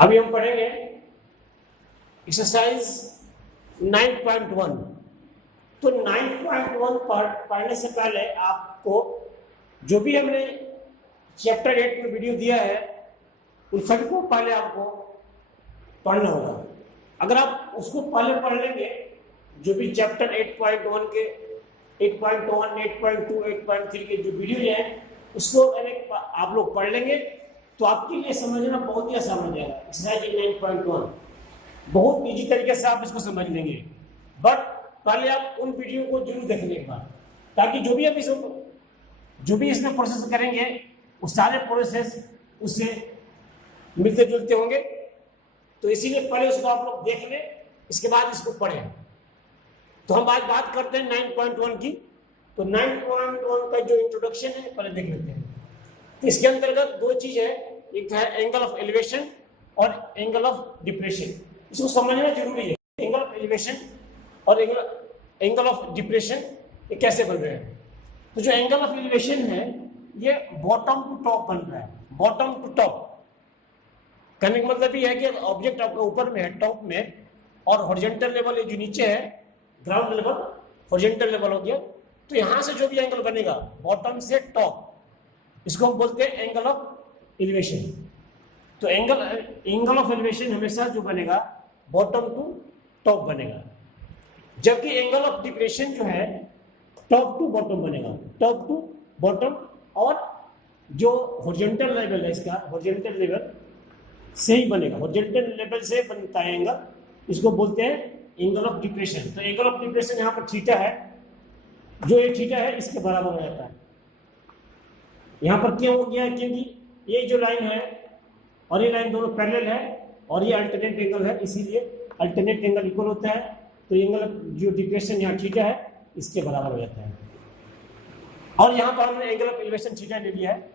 अभी हम पढ़ेंगे एक्सरसाइज 9.1। तो 9.1 पढ़ने से पहले आपको जो भी हमने चैप्टर 8 में वीडियो दिया है उन सभी को पहले आपको पढ़ना होगा। अगर आप उसको पहले पढ़ लेंगे, जो भी चैप्टर 8.1 के 8.1, 8.2, 8.3 के जो वीडियो है उसको आप लोग पढ़ लेंगे तो आपके लिए समझना बहुत ही आसान हो जाएगा। एक्सरसाइज 9.1 बहुत इजी तरीके से आप इसको समझ लेंगे, बट पहले आप उन वीडियो को जरूर देखने के बाद, ताकि जो भी इसमें प्रोसेस करेंगे वो सारे प्रोसेस उससे मिलते जुलते होंगे। तो इसीलिए पहले उसको आप लोग देख लें, इसके बाद इसको पढ़ें। तो हम आज बात करते हैं 9.1 की। तो 9.1 का जो इंट्रोडक्शन है पहले देख लेते हैं। तो इसके अंतर्गत दो चीज है, एक है एंगल ऑफ एलिवेशन और एंगल ऑफ डिप्रेशन। इसको समझना जरूरी है। एंगल ऑफ एलिवेशन और एंगल ऑफ डिप्रेशन ये कैसे बन रहे हैं। तो जो एंगल ऑफ एलिवेशन है ये बॉटम टू टॉप बन रहा है। बॉटम टू टॉप कहने का मतलब ये है कि ऑब्जेक्ट आपका ऊपर में है, टॉप में, और हॉरिजॉन्टल लेवल जो नीचे है, ग्राउंड लेवल, हॉरिजॉन्टल लेवल हो गया। तो यहां से जो भी एंगल बनेगा बॉटम से टॉप, इसको हम बोलते हैं एंगल ऑफ एलिवेशन। तो एंगल ऑफ एलिवेशन हमेशा जो बनेगा बॉटम टू टॉप बनेगा, जबकि एंगल ऑफ डिप्रेशन जो है टॉप टू बॉटम बनेगा, टॉप टू बॉटम। और जो हॉरिजॉन्टल लेवल है इसका, हॉरिजॉन्टल लेवल से ही बनेगा, हॉरिजॉन्टल लेवल से बनता है एंगल, इसको बोलते हैं एंगल ऑफ डिप्रेशन। तो एंगल ऑफ डिप्रेशन यहाँ पर थीटा है, जो ये थीटा है इसके बराबर हो जाता है। यहाँ पर क्यों हो गया है? क्योंकि ये जो लाइन है और ये लाइन दोनों पैरेलल है और ये अल्टरनेट एंगल है, इसीलिए अल्टरनेट एंगल इक्वल होता है। तो एंगल जो डिप्रेशन यहाँ थीटा है इसके बराबर हो जाता है। और यहाँ पर हमने एंगल ऑफ एलिवेशन थीटा ले लिया है।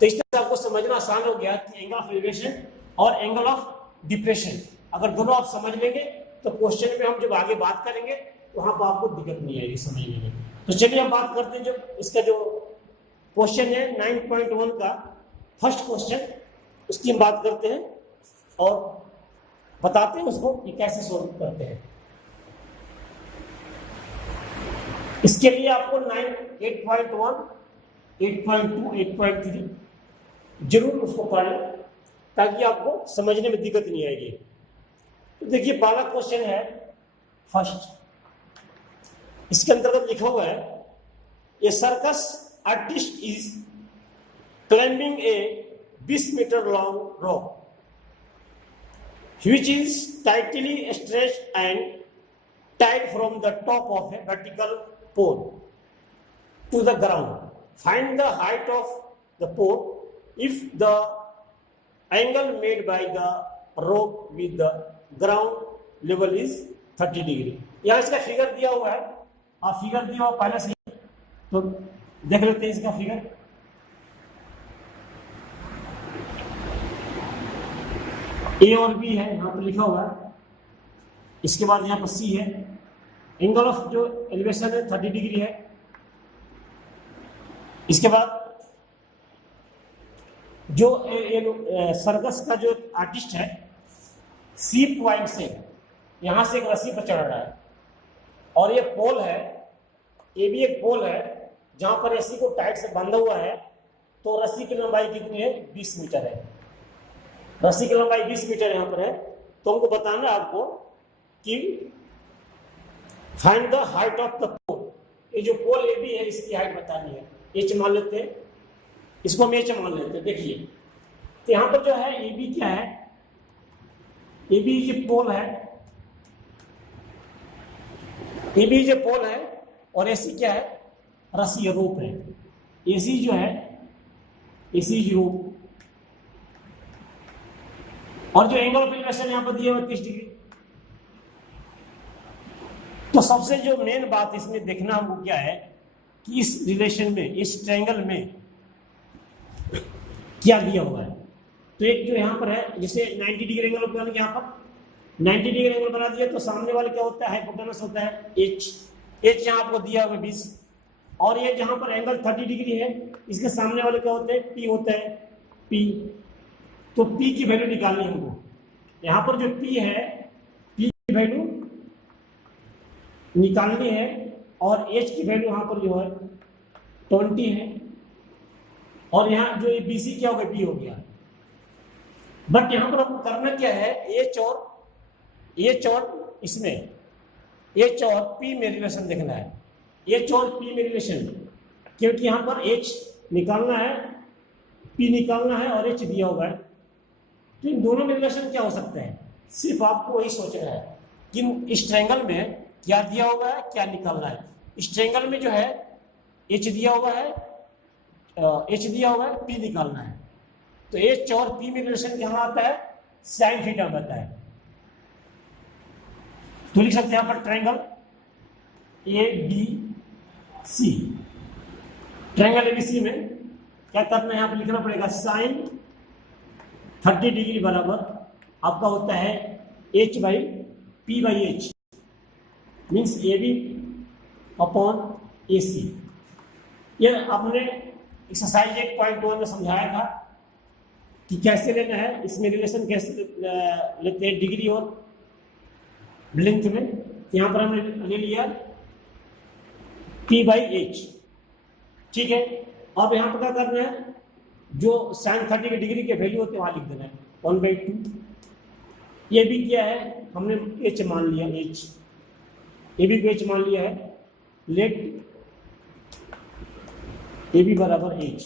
तो इस तरह से आपको समझना आसान हो गया कि एंगल ऑफ एलिवेशन और एंगल ऑफ डिप्रेशन अगर दोनों आप समझ लेंगे तो क्वेश्चन में हम जब आगे बात करेंगे वहां पर आपको दिक्कत नहीं आएगी समझने में। तो चलिए हम बात करते हैं जो इसका जो क्वेश्चन है 9.1 का फर्स्ट क्वेश्चन, उसकी हम बात करते हैं और बताते हैं उसको कि कैसे सोल्व करते हैं। इसके लिए आपको 8.1, 8.2, 8.3 जरूर उसको पढ़ लें ताकि आपको समझने में दिक्कत नहीं आएगी। तो देखिए पहला क्वेश्चन है फर्स्ट, इसके अंतर्गत लिखा हुआ है a circus artist is climbing a 20 metre long rock which is tightly stretched and tied from the top of a vertical pole to the ground. Find the height of the pole if the angle made by the rope with the ground level is 30 degree. यहाँ इसका figure दिया हुआ है, आप figure दिया हुआ पहले से, तो देख लेते हैं इसका फिगर। ए और बी है यहाँ पर लिखा हुआ है, इसके बाद यहाँ पर सी है। एंगल ऑफ जो एलिवेशन है 30 डिग्री है। इसके बाद जो सर्कस का जो आर्टिस्ट है सी पॉइंट से यहां से एक रस्सी पर चढ़ रहा है और ये पोल है, ये भी एक पोल है जहां पर रस्सी को टाइट से बांधा हुआ है। तो रस्सी की लंबाई कितनी है? 20 मीटर है। रस्सी की लंबाई 20 मीटर यहाँ पर है। तो हमको बताना है आपको कि find the height of the pole. ये जो पोल ए बी है इसकी हाइट बतानी है। एच मान लेते हैं, इसको हम एच मान लेते हैं। देखिए तो यहाँ पर जो है ए बी क्या है, ए बी ये पोल है, ए बी जो पोल है, और ए सी क्या है? रस्सी रोप है। ए सी जो है, ए सी रोप, और जो एंगल ऑफ एलिवेशन यहाँ पर दिया हुआ 30 डिग्री। तो सबसे जो मेन बात इसमें देखना हमको क्या है कि इस रिलेशन में, इस ट्रायंगल में क्या दिया हुआ है। तो एक जो यहाँ पर है, जैसे 90 डिग्री एंगल बना, यहाँ पर 90 डिग्री एंगल बना दिया तो सामने वाले क्या होता है? हाइपोटेनस होता है एच। एच यहाँ आपको दिया हुआ 20, और ये जहाँ पर एंगल 30 डिग्री है इसके सामने वाले क्या होते हैं? पी होता है, पी। तो P की वैल्यू निकालनी है हमको। यहाँ पर जो P है, P की वैल्यू निकालनी है और H की वैल्यू यहाँ पर जो है 20 है, और यहाँ जो BC क्या हो गया, P हो गया। बट यहाँ पर आपको करना क्या है, H और इसमें H और P में रिलेशन देखना है, H और P में रिलेशन, क्योंकि यहाँ पर H निकालना है, P निकालना है और H दिया हुआ है। तो इन दोनों में रिलेशन क्या हो सकते हैं, सिर्फ आपको वही सोचना है कि इस ट्रायंगल में क्या दिया हुआ है, क्या निकालना है। इस ट्रायंगल में जो है H दिया हुआ है, H दिया हुआ है, P निकालना है। तो H और P में रिलेशन क्या आता है, साइन थीटा बनता है। तो लिख सकते हैं यहाँ पर ट्रायंगल ABC, ट्रायंगल ABC में क्या करना है, यहाँ पर लिखना पड़ेगा साइन 30 डिग्री बराबर आपका होता है H by P by H, means AB upon AC। ये आपने एक्सरसाइज 1.1 में समझाया था कि कैसे लेना है, इसमें रिलेशन कैसे लेते हैं डिग्री और लेंथ में। यहाँ पर हमने ले लिया P बाई H, ठीक है। अब यहाँ पर क्या करना है, जो साइन 30 के डिग्री के वैल्यू होते हैं वहाँ लिख देना है 1/2। ये भी क्या है, हमने H मान लिया, H ये भी H मान लिया है, लेट ए बी बराबर H,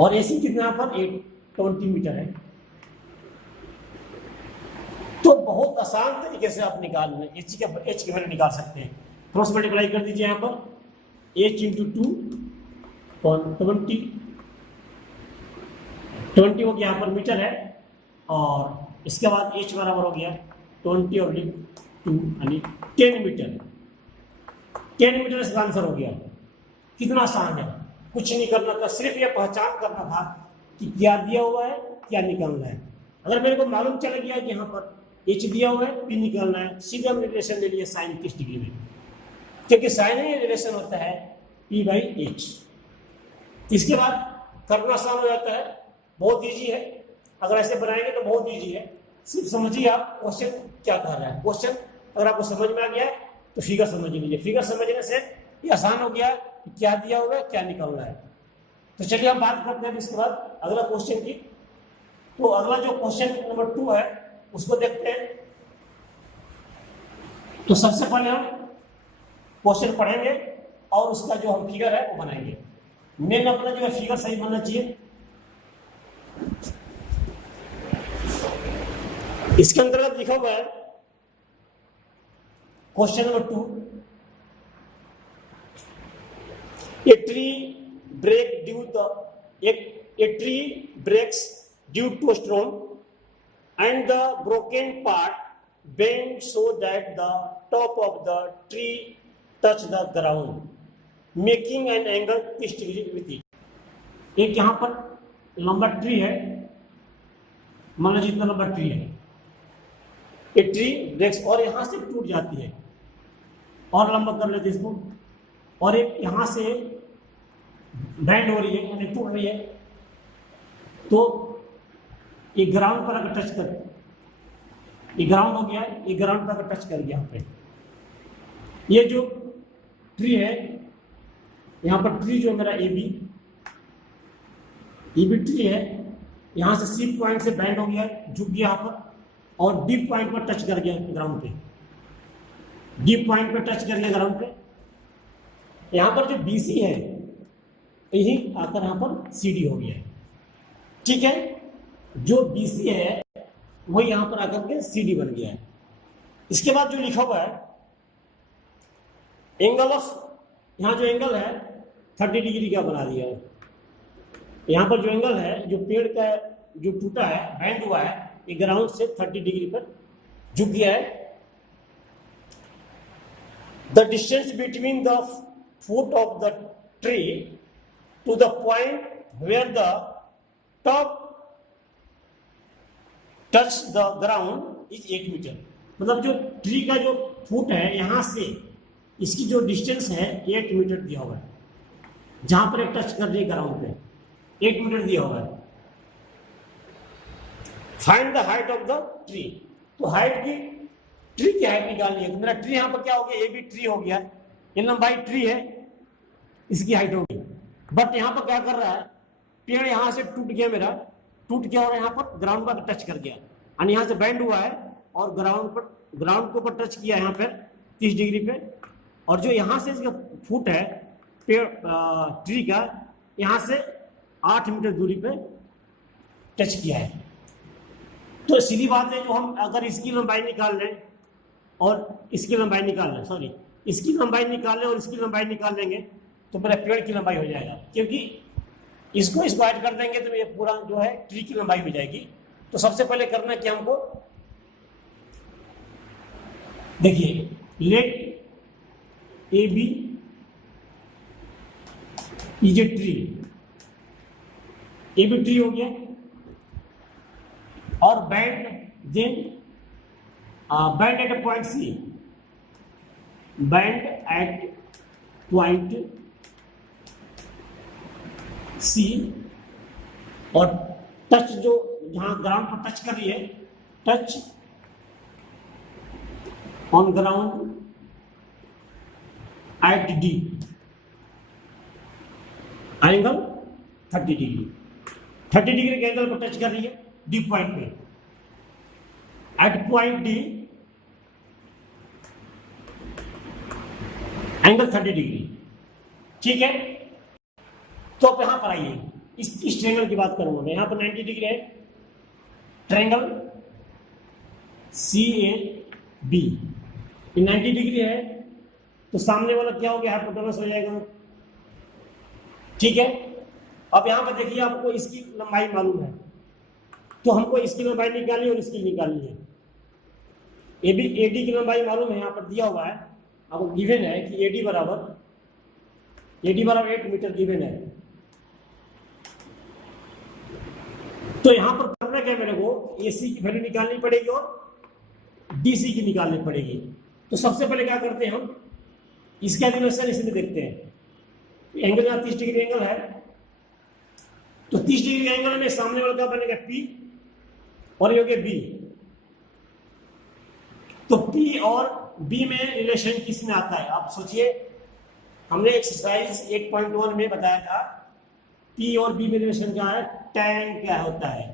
और AC कितना यहाँ पर 20 मीटर है। तो बहुत आसान तरीके से आप निकाल लें H की वैल्यू निकाल सकते हैं। क्रॉस मल्टीप्लाई कर दीजिए, यहाँ पर H इंटू 2 20 हो गया, यहाँ पर मीटर है, और इसके बाद H बराबर हो गया 20 और 2 यानी 10 मीटर। 10 मीटर इसका आंसर हो गया। कितना आसान है, कुछ नहीं करना था, सिर्फ ये पहचान करना था कि क्या दिया हुआ है, क्या निकालना है। अगर मेरे को मालूम चल गया कि यहाँ पर H दिया हुआ है, P निकालना है, सीधा हम रिलेशन ले लिया साइन 30 डिग्री में, क्योंकि साइन ही रिलेशन होता है P बाई H। इसके बाद करना आसान हो जाता है, बहुत इजी है। अगर ऐसे बनाएंगे तो बहुत इजी है, सिर्फ समझिए आप क्वेश्चन क्या कह रहा है। क्वेश्चन अगर आपको समझ में आ गया है तो फिगर समझ लीजिए, फिगर समझने से ये आसान हो गया कि क्या दिया हुआ है, क्या निकालना है। तो चलिए हम बात करते हैं इसके बाद अगला क्वेश्चन की। तो अगला जो क्वेश्चन नंबर 2 है उसको देखते हैं। तो सबसे पहले हम क्वेश्चन पढ़ेंगे और उसका जो हम फिगर है वो बनाएंगे। मेन अपना जो है फिगर सही बनना चाहिए। इसके अंतर्गत लिखा हुआ है question number 2, a tree breaks due to a storm and the broken part bent so that the top of the tree touch the ground, making an angle 30 degree with it। एक यहाँ पर लंबा ट्री है, मान लो जितना लंबा tree है, ये ट्री ब्रेक्स और यहाँ से टूट जाती है, और लंबा कर लेते इसको, और एक यहाँ से बैंड हो रही है यानी टूट रही है, तो ये ग्राउंड पर अगर टच कर, ये ग्राउंड हो गया, ये ग्राउंड पर अगर टच कर गया, यहाँ पे ये जो ट्री है, यहाँ पर ट्री जो मेरा ए बी ट्री है, यहाँ से सी पॉइंट से बैंड हो गया, झुक गया यहाँ पर, और डी पॉइंट पर टच कर गया ग्राउंड पे, डी पॉइंट पर टच कर गया ग्राउंड पे। यहाँ पर जो BC है यही आकर यहाँ पर CD हो गया है, ठीक है। जो BC है वही यहाँ पर आकर के CD बन गया है। इसके बाद जो लिखा हुआ है एंगल ऑफ, यहाँ जो एंगल है 30 डिग्री का बना दिया है। यहाँ पर जो एंगल है, जो पेड़ का जो टूटा है, बैंड हुआ है, ये ग्राउंड से 30 डिग्री पर झुक गया है। The distance between the foot of the tree to the point where the top touch the ground is 8 metre. मतलब जो ट्री का जो फुट है यहाँ से इसकी जो डिस्टेंस है 8 मीटर दिया हुआ है, जहां पर एक टच कर रही है ग्राउंड पे 8 मीटर दिया हुआ है। Find the height of the tree. तो हाइट की, ट्री की हाइट निकालनी है। तो मेरा ट्री यहाँ पर क्या हो गया, ए बी ट्री हो गया, ये लंबाई ट्री है, इसकी हाइट होगी। बट यहाँ पर क्या कर रहा है, पेड़ यहाँ से टूट गया मेरा, टूट गया और यहाँ पर ग्राउंड पर टच कर गया, और यहाँ से बैंड हुआ है और ग्राउंड के ऊपर टच किया यहाँ पर 30 डिग्री पे, और जो यहाँ से इसका फुट है पेड़ ट्री का, यहाँ से 8 मीटर दूरी पे टच किया है। तो सीधी बात है, जो हम अगर इसकी लंबाई निकाल लें और इसकी लंबाई निकाल लें, सॉरी इसकी लंबाई निकाल लें और इसकी लंबाई निकाल लेंगे तो मेरा पेड़ की लंबाई हो जाएगा, क्योंकि इसको ऐड कर देंगे तो ये पूरा जो है ट्री की लंबाई हो जाएगी। तो सबसे पहले करना है कि हमको, देखिए, let A B is a tree, A B tree हो गया, और bend then bend at point C, bend at point C, और टच जो जहां ग्राउंड पर टच कर रही है, touch on ground at D, angle 30 degree, 30 degree के एंगल पर टच कर रही है डी पॉइंट पे, at point D angle 30 degree. ठीक है, तो अब यहां पर आइए, इस ट्रायंगल की बात करूंगा मैं। यहां पर 90 डिग्री है triangle C A B, 90 degree है, तो सामने वाला क्या हो गया, हाइपोटेनस हो जाएगा। ठीक है, अब यहां पर देखिए, आपको इसकी लंबाई मालूम है, तो हमको इसकी लंबाई निकालनी और इसकी निकालनी है। एडी की लंबाई मालूम है, यहां पर दिया हुआ है, आपको गिवन है कि एडी बराबर 8 मीटर गिवन है। तो यहां पर करना क्या, मेरे को एसी की वैल्यू निकालनी पड़ेगी और डीसी की निकालनी पड़ेगी। तो सबसे पहले क्या करते हैं, हम इसका रिलेशन इसमें देखते हैं। एंगल यहाँ 30 डिग्री एंगल है, तो 30 डिग्री एंगल में सामने वाला क्या बनेगा, पी, और ये हो गया बी। तो पी और बी में रिलेशन किसमें आता है, आप सोचिए। हमने एक्सरसाइज 8.1 में बताया था पी और बी में रिलेशन क्या है, tan क्या होता है।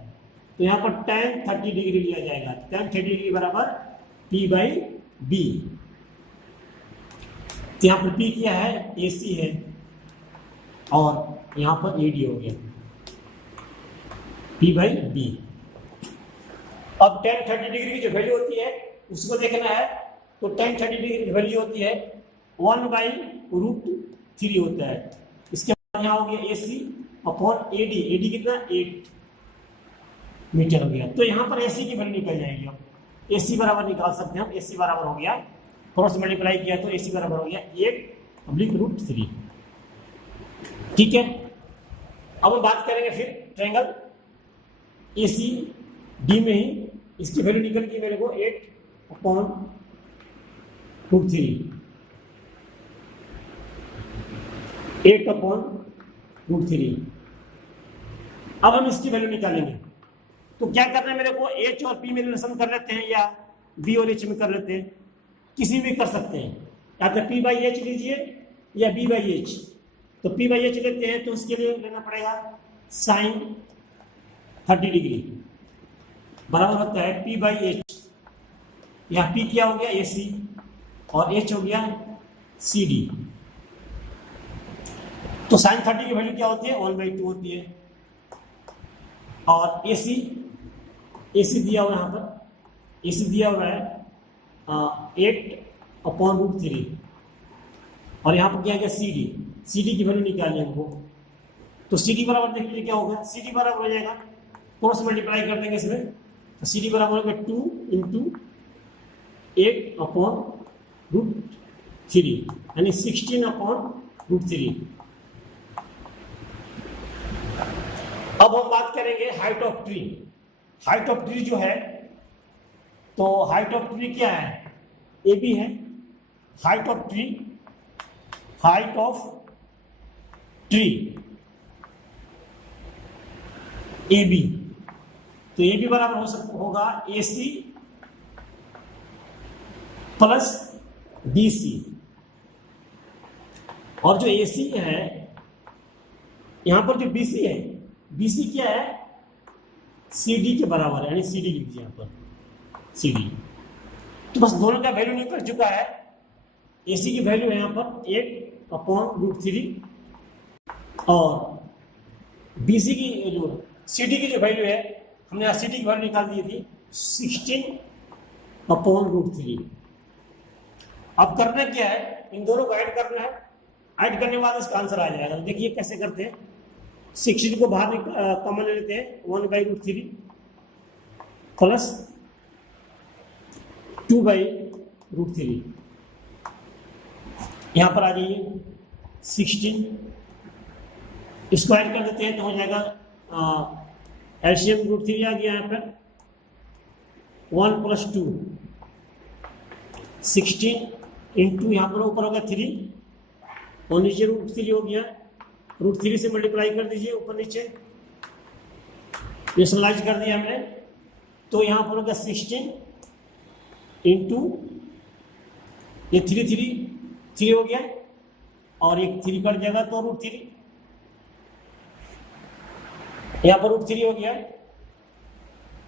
तो यहाँ पर tan 30 डिग्री लिया जाएगा, tan 30 डिग्री बराबर P बाई बी। तो यहाँ पर P क्या है, AC है, और यहाँ पर AD हो गया P बाई बी। अब tan 30 डिग्री की जो वैल्यू होती है उसको देखना है, तो tan 30 डिग्री की वैल्यू होती है 1/√3 होता है। इसके बाद यहाँ हो गया AC अपॉन AD, AD कितना 8 मीटर हो गया। तो यहाँ पर AC की वैल्यू निकल जाएगी। अब AC बराबर निकाल सकते हैं हम, AC बराबर हो गया, क्रॉस मल्टीप्लाई किया तो AC बराबर हो गया 8/√3। ठीक है, अब हम बात करेंगे फिर ट्रायंगल ACD में ही, इसकी वैल्यू निकल गई मेरे को 8/√3। अब हम इसकी वैल्यू निकालेंगे, तो क्या करना है मेरे को, H और P में रिलेशन कर लेते हैं, या B और H में कर लेते हैं, किसी भी कर सकते हैं, या तो P बाई H लीजिए या B बाई H। तो P बाई H लेते हैं तो उसके लिए लेना पड़ेगा साइन 30 डिग्री बराबर होता है P बाई H। यहाँ P क्या हो गया AC और H हो गया CD। तो साइन 30 की वैल्यू क्या होती है, 1/2 होती है। और AC दिया हुआ, यहाँ पर AC दिया हुआ है 8/√3, और यहाँ पर क्या गया CD की वैल्यू निकालनी है हमको। तो CD बराबर देख लीजिए क्या होगा, CD बराबर हो जाएगा, क्रॉस मल्टीप्लाई कर देंगे इसमें, तो CD बराबर होगा 2 × 8/√3, यानी 16/√3। अब हम बात करेंगे height of tree. Height of tree जो है, तो हाइट ऑफ ट्री क्या है, AB है height of tree. Height of tree AB तो ये भी बराबर होगा AC प्लस BC। और जो AC है, यहां पर जो BC है, BC क्या है, CD के बराबर है, यानी CD लिख दीजिए यहां पर CD। तो बस दोनों का वैल्यू निकल चुका है। AC की वैल्यू है यहां पर 8/√3 और BC की जो CD की जो वैल्यू है, हमने यहाँ CD की वैल्यू निकाल दी थी 16/√3। अब करना क्या है, इन दोनों को ऐड करना है। ऐड करने के बाद इसका आंसर आ जाएगा। तो देखिए कैसे करते हैं। 16 को बाहर कॉमन ले लेते हैं, 1/√3 प्लस 2/√3। यहां पर आ जाइए 16, इसको ऐड कर देते हैं तो हो जाएगा एलसीएम √3 आ गया यहाँ पर 1 + 2 16 इंटू यहाँ पर ऊपर होगा 3 और नीचे √3 हो गया। √3 से मल्टीप्लाई कर दीजिए ऊपर नीचे, रेशनलाइज कर दिया हमने। तो यहाँ पर होगा 16 इंटू ये 3 हो गया और एक 3 कट जाएगा तो √3। यहाँ पर √3 हो गया।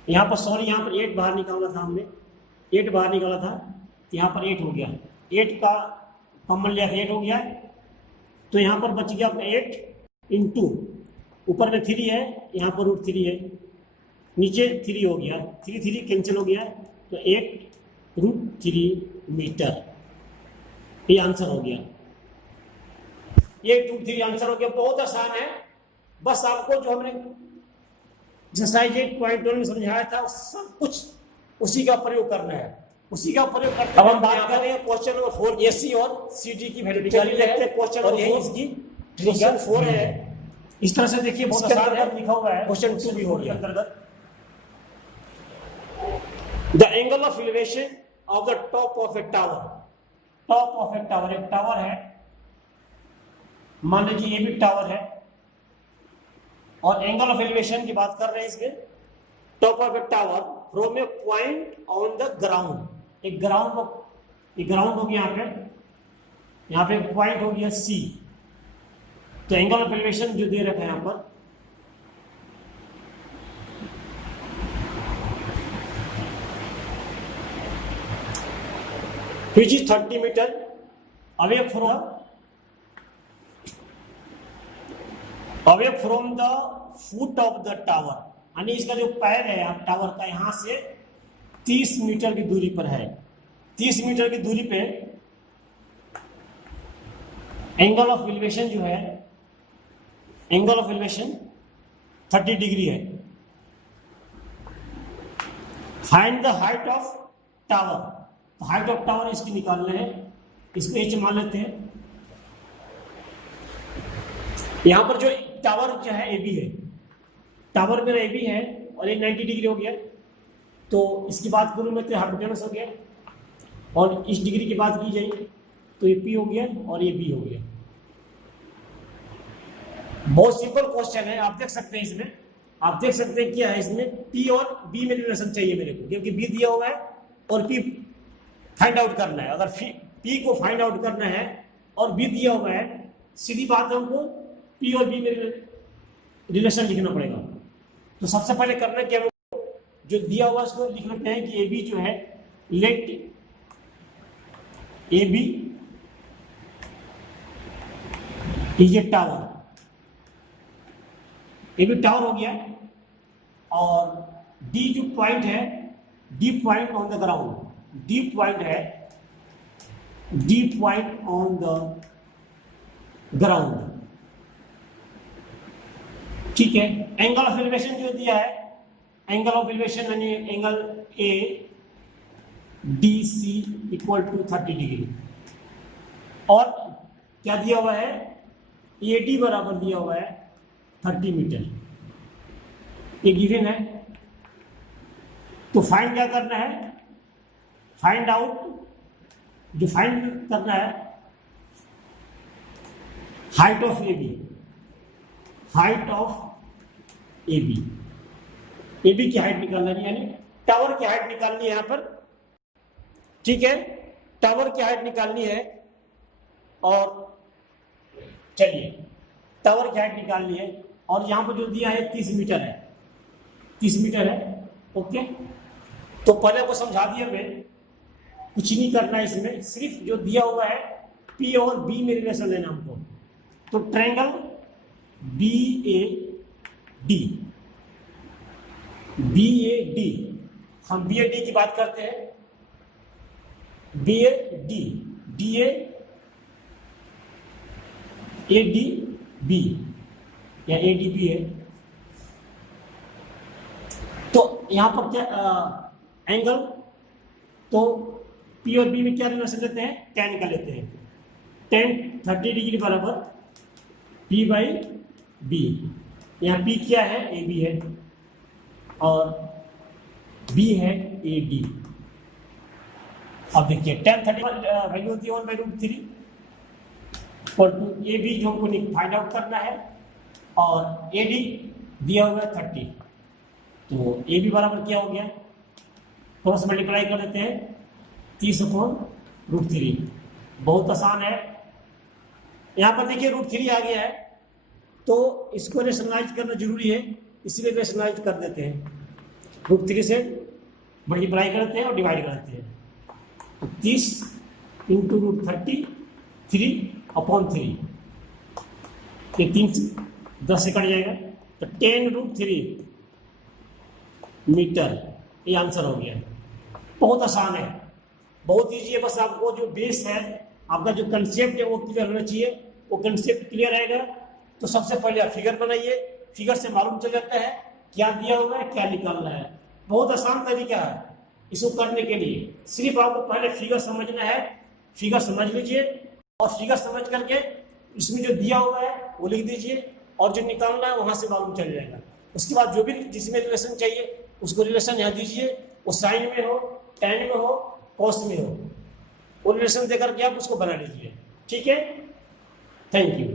यहाँ पर सॉरी, यहाँ पर 8 बाहर निकाला था हमने, 8 बाहर निकाला था तो यहाँ पर 8 हो गया। 8 का कॉमन लिया था 8 हो गया। तो यहाँ पर बच गया अपना 8 इंटू ऊपर में 3 है, यहाँ पर √3 है, नीचे 3 हो गया। 3 कैंसिल हो गया तो 8√3 मीटर, ये आंसर हो गया। ये 8√3 आंसर हो गया। बहुत आसान है। बस आपको जो हमने एक्सरसाइज 8.1 में समझाया था सब कुछ उसी का प्रयोग करना है, उसी का प्रयोग करते हैं। अब हम बात कर रहे हैं क्वेश्चन नंबर 4 AC और CD की वैल्यू निकाली है। क्वेश्चन नंबर 4 इसकी क्वेश्चन 4 है। इस तरह से देखिए बहुत आसान है, लिखा हुआ है। क्वेश्चन 2 भी हो गया अंतर्गत। The angle of elevation of the top of A tower. Top of A tower, एक टावर है, मान लीजिए ये भी टावर है और एंगल ऑफ एलिवेशन की बात कर रहे हैं इसमें। Top of A tower from A point on the ground. एक ग्राउंड हो गया यहाँ पे पॉइंट हो गया C। तो एंगल ऑफ एलिवेशन जो दे रखा है यहाँ पर, which is 30 metre away from the foot of the tower। यानी इसका जो पैर है टावर का, यहां से 30 मीटर की दूरी पर है। 30 मीटर की दूरी पे एंगल ऑफ एलिवेशन जो है, एंगल ऑफ एलिवेशन 30 डिग्री है। Find the height of tower. तो हाइट ऑफ टावर इसकी निकालना है, इसको h मान लेते हैं। यहां पर जो टावर जो है AB है, टावर मेरा AB है और ये 90 डिग्री हो गया। तो इसकी बात करूं मैं तो हाइपोटेनस हो गया और इस डिग्री की बात की जाए तो ये P हो गया और ये B हो गया। बहुत सिंपल क्वेश्चन है, आप देख सकते हैं इसमें, आप देख सकते हैं क्या है इसमें, P और B में रिलेशन चाहिए मेरे को, क्योंकि B दिया हुआ है और P फाइंड आउट करना है। अगर P को फाइंड आउट करना है और B दिया हुआ है, सीधी बात है हमको P और B में रिलेशन लिखना पड़ेगा। तो सबसे पहले करना क्या, जो दिया हुआ उसको लिख लेते हैं कि AB जो है, let AB is a tower. AB tower हो गया और D जो पॉइंट है, D point on the ground, D point है, D point on the ground. ठीक है। एंगल ऑफ एलिवेशन जो दिया है, एंगल ऑफ एलिवेशन यानी angle ADC equal to 30 degree. और क्या दिया हुआ है, AD बराबर दिया हुआ है 30 मीटर, ये गिवन है। तो फाइंड क्या करना है, फाइंड आउट, जो फाइंड करना है height of AB, height of AB। AB की हाइट निकालना है, यानी टावर की हाइट निकालनी है यहाँ पर, ठीक है, टावर की हाइट निकालनी है। और चलिए टावर की हाइट निकालनी है, और यहाँ पर जो दिया है 30 मीटर है, 30 मीटर है, ओके। तो पहले आपको समझा दिया मैं, कुछ नहीं करना है इसमें, सिर्फ जो दिया हुआ है P और B में रिलेशन लेना हमको। तो ट्रायंगल BAD, BAD, हम BAD की बात करते हैं, BAD, DA ADB या ADB है। तो यहां पर क्या एंगल, तो P और B में क्या रिलेशन लेते हैं, tan का लेते हैं। tan 30 डिग्री बराबर P बाई B। यहाँ P क्या है, AB है, और B है AD। अब देखिए tan 30 वैल्यू होती है 1/√3 और टू AB जो हमको फाइंड आउट करना है, और AD दिया हुआ है 30। तो AB बराबर क्या हो गया, थोड़ा सा मल्टीप्लाई कर देते हैं, 30/√3। बहुत आसान है। यहाँ पर देखिए √3 आ गया है, तो इसको रेशनलाइज करना जरूरी है, इसलिए रेशनलाइज कर देते हैं। √3 से मल्टीप्लाई करते हैं और डिवाइड करते हैं। तो 30 इंटू √30, 3/3, ये 3 से 10 से कट जाएगा, तो 10√3 मीटर, ये आंसर हो गया। बहुत आसान है, बहुत ईजी है। बस आपको जो बेस है, आपका जो कंसेप्ट है वो क्लियर होना चाहिए। वो कंसेप्ट क्लियर रहेगा तो सबसे पहले आप फिगर बनाइए, फिगर से मालूम चल जाता है क्या दिया हुआ है, क्या निकालना है। बहुत आसान तरीका है इसको करने के लिए, सिर्फ आपको पहले फिगर समझना है। फिगर समझ लीजिए, और फिगर समझ करके इसमें जो दिया हुआ है वो लिख दीजिए, और जो निकालना है वहां से मालूम चल जाएगा। उसके बाद जो भी जिसमें रिलेशन चाहिए उसको रिलेशन यहाँ दीजिए, वो साइन में हो, tan में हो, cos में हो, वो रिलेशन देकर के आप उसको बना लीजिए, ठीक है। Thank you.